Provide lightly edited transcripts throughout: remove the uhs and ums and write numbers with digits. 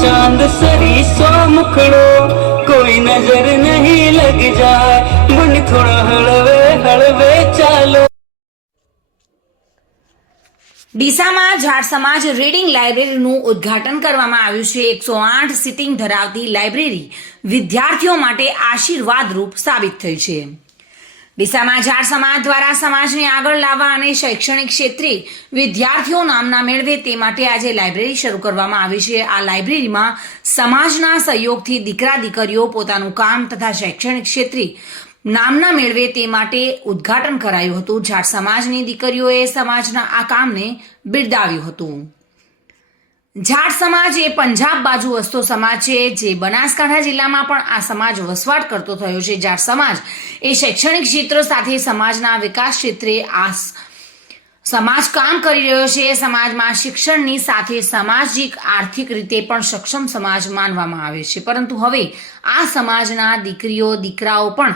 चांद सरी सो मुखड़ो कोई नजर नहीं लग जाए बन थोड़ा हलवे हलवे चालो। ડીસામાં જાટ સમાજ રીડિંગ લાઇબ્રેરીનું ઉદ્ઘાટન કરવામાં આવ્યું છે। 108 સીટિંગ ધરાવતી લાઇબ્રેરી વિદ્યાર્થીઓ માટે આશીર્વાદરૂપ સાબિત થઈ છે। ડીસામાં જાટ સમાજ દ્વારા સમાજને આગળ લાવવા અને શૈક્ષણિક ક્ષેત્રે વિદ્યાર્થીઓ નામના મેળવે તે માટે આજે લાઇબ્રેરી શરૂ કરવામાં આવી છે। આ લાઇબ્રેરીમાં સમાજના સહયોગથી દીકરા દીકરીઓ પોતાનું કામ તથા શૈક્ષણિક ક્ષેત્રે નામના મેળવે તે માટે ઉદ્ઘાટન કરાયું હતું। જાટ સમાજની દીકરીઓએ સમાજના આ કામને બિરદાવ્યું હતું। જાટ સમાજ એ પંજાબ બાજુ વસતો સમાજ છે, જે બનાસકાંઠા જિલ્લામાં પણ આ સમાજ વસવાટ કરતો થયો છે। જાટ સમાજ એ શૈક્ષણિક ક્ષેત્ર સાથે સમાજના વિકાસ ક્ષેત્રે આ સમાજ કામ કરી રહ્યો છે। સમાજમાં શિક્ષણની સાથે સામાજિક આર્થિક રીતે પણ સક્ષમ સમાજ માનવામાં આવે છે, પરંતુ હવે આ સમાજના દીકરીઓ દીકરાઓ પણ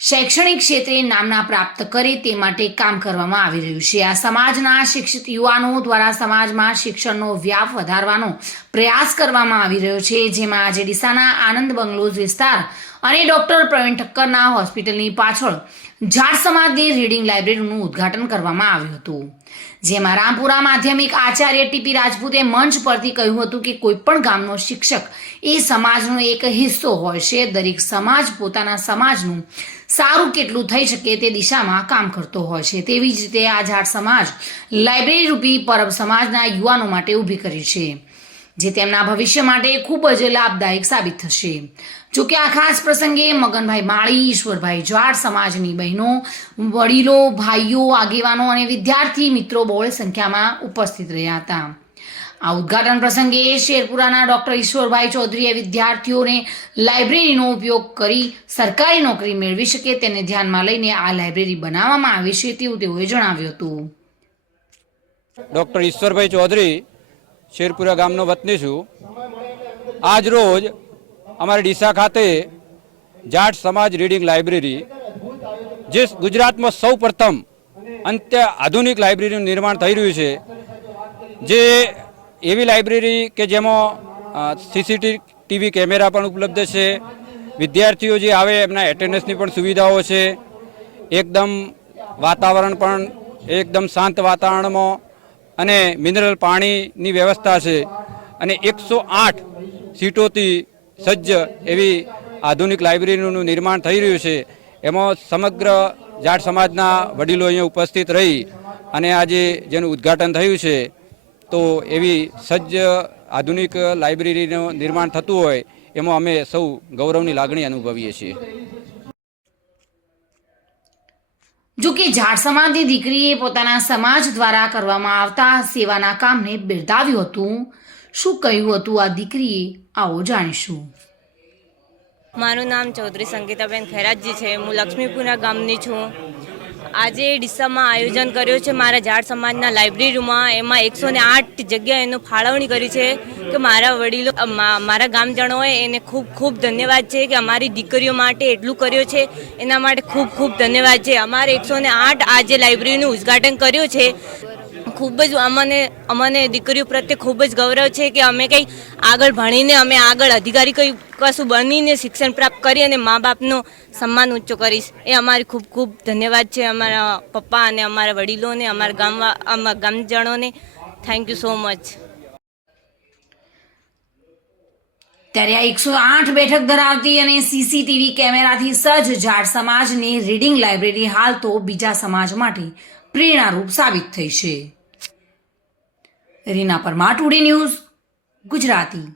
શૈક્ષણિક ક્ષેત્રે નામના પ્રાપ્ત કરે તે માટે કામ કરવામાં આવી રહ્યું છે। આ સમાજના શિક્ષિત યુવાનો દ્વારા સમાજમાં શિક્ષણનો વ્યાપ વધારવાનો પ્રયાસ કરવામાં આવી રહ્યો છે, જેમાં આજે ડીસાના આનંદ બંગલોઝ વિસ્તાર અને ડોક્ટર પ્રવીણ ઠક્કરના હોસ્પિટલની પાછળ જાટ સમાજની રીડિંગ લાઇબ્રેરીનું ઉદ્ઘાટન કરવામાં આવ્યું હતું, જેમાં રામપુરા માધ્યમિક આચાર્ય ટીપી રાજપૂતે મંચ પરથી કહ્યું હતું કે કોઈપણ ગામનો શિક્ષક એ સમાજનો એક હિસ્સો હોય છે। દરેક સમાજ પોતાના સમાજનું સારું કેટલું થઈ શકે તે દિશામાં કામ કરતો હોય છે। તેવી જ રીતે આ જાટ સમાજ લાઇબ્રેરી રૂપી પરબ સમાજના યુવાનો માટે ઊભી કરી છે, જે તેમના ભવિષ્ય માટે ખૂબ જ લાભદાયક સાબિત થશે। જોકે આ ખાસ પ્રસંગે મગનભાઈ માળી, ઈશ્વરભાઈ જાટ, સમાજની બહેનો, વડીલો, ભાઈઓ, આગેવાનો અને વિદ્યાર્થી મિત્રો બહોળી સંખ્યામાં ઉપસ્થિત રહ્યા હતા। આ ઉદ્ઘાટન પ્રસંગે શેરપુરાના ડોક્ટર ઈશ્વરભાઈ ચૌધરીએ વિદ્યાર્થીઓને લાઇબ્રેરીનો ઉપયોગ કરી સરકારી નોકરી મેળવી શકે તેને ધ્યાનમાં લઈને આ લાઇબ્રેરી બનાવવામાં આવી છે તેવું તેઓએ જણાવ્યું હતું। ડોક્ટર ઈશ્વરભાઈ ચૌધરી, શેરપુરા ગામનો વતની છું। આજ રોજ અમારે ડીસા ખાતે જાટ સમાજ રીડિંગ લાઇબ્રેરી, જે ગુજરાતમાં સૌ પ્રથમ અંત્ય આધુનિક લાઇબ્રેરીનું નિર્માણ થઈ રહ્યું છે, જે એવી લાઇબ્રેરી કે જેમાં સીસીટીવી કેમેરા પણ ઉપલબ્ધ છે, વિદ્યાર્થીઓ જે આવે એમના એટેન્ડન્સની પણ સુવિધાઓ છે, એકદમ વાતાવરણ પણ એકદમ શાંત વાતાવરણમાં અને મિનરલ પાણીની વ્યવસ્થા છે, અને 108 સીટોથી સજ્જ એવી આધુનિક લાઇબ્રેરીનું નિર્માણ થઈ રહ્યું છે। એમાં સમગ્ર જાટ સમાજના વડીલો અહીંયા ઉપસ્થિત રહી અને આજે જેનું ઉદ્ઘાટન થયું છે, તો એવી સજ્જ આધુનિક લાઇબ્રેરીનું નિર્માણ થતું હોય એમાં અમે સૌ ગૌરવની લાગણી અનુભવીએ છીએ। જોકે જાટ સમાજની દીકરીએ પોતાના સમાજ દ્વારા કરવામાં આવતા સેવાના કામને બિરદાવ્યું હતું। શું કહ્યું હતું આ દીકરીએ, આવો જાણીશું। મારું નામ ચૌધરી સંગીતાબેન ખૈરાતજી છે। હું લક્ષ્મીપુરા ગામની છું। આજે ડીસામાં આયોજન કર્યું છે મારા જાટ સમાજના લાઇબ્રેરીમાં। એમાં 108 જગ્યાએ એનું ફાળવણી કરી છે કે મારા વડીલો, મારા ગામજનોએ એને ખૂબ ખૂબ ધન્યવાદ છે કે અમારી દીકરીઓ માટે એટલું કર્યું છે, એના માટે ખૂબ ખૂબ ધન્યવાદ છે। અમારે 108 આજે લાઇબ્રેરીનું ઉદ્ઘાટન કર્યું છે। ખૂબ જ અમને દીકરીઓ પ્રત્યે ખૂબ જ ગૌરવ છે કે અમે કંઈ આગળ ભણીને અમે આગળ અધિકારી કંઈ કશું બનીને શિક્ષણ પ્રાપ્ત કરી અને મા બાપનો સન્માન ઊંચો કરીશ, એ અમારી ખૂબ ખૂબ ધન્યવાદ છે અમારા પપ્પા અને અમારા વડીલોને, અમારા ગામજનોને। Thank you so much. ત્યારે આ 108 બેઠક ધરાવતી અને સીસીટીવી કેમેરાથી સજ્જ જાટ સમાજની રીડિંગ લાઇબ્રેરી હાલ તો બીજા સમાજ માટે પ્રેરણારૂપ સાબિત થઈ છે। Reena Parmar, today news, Gujarati.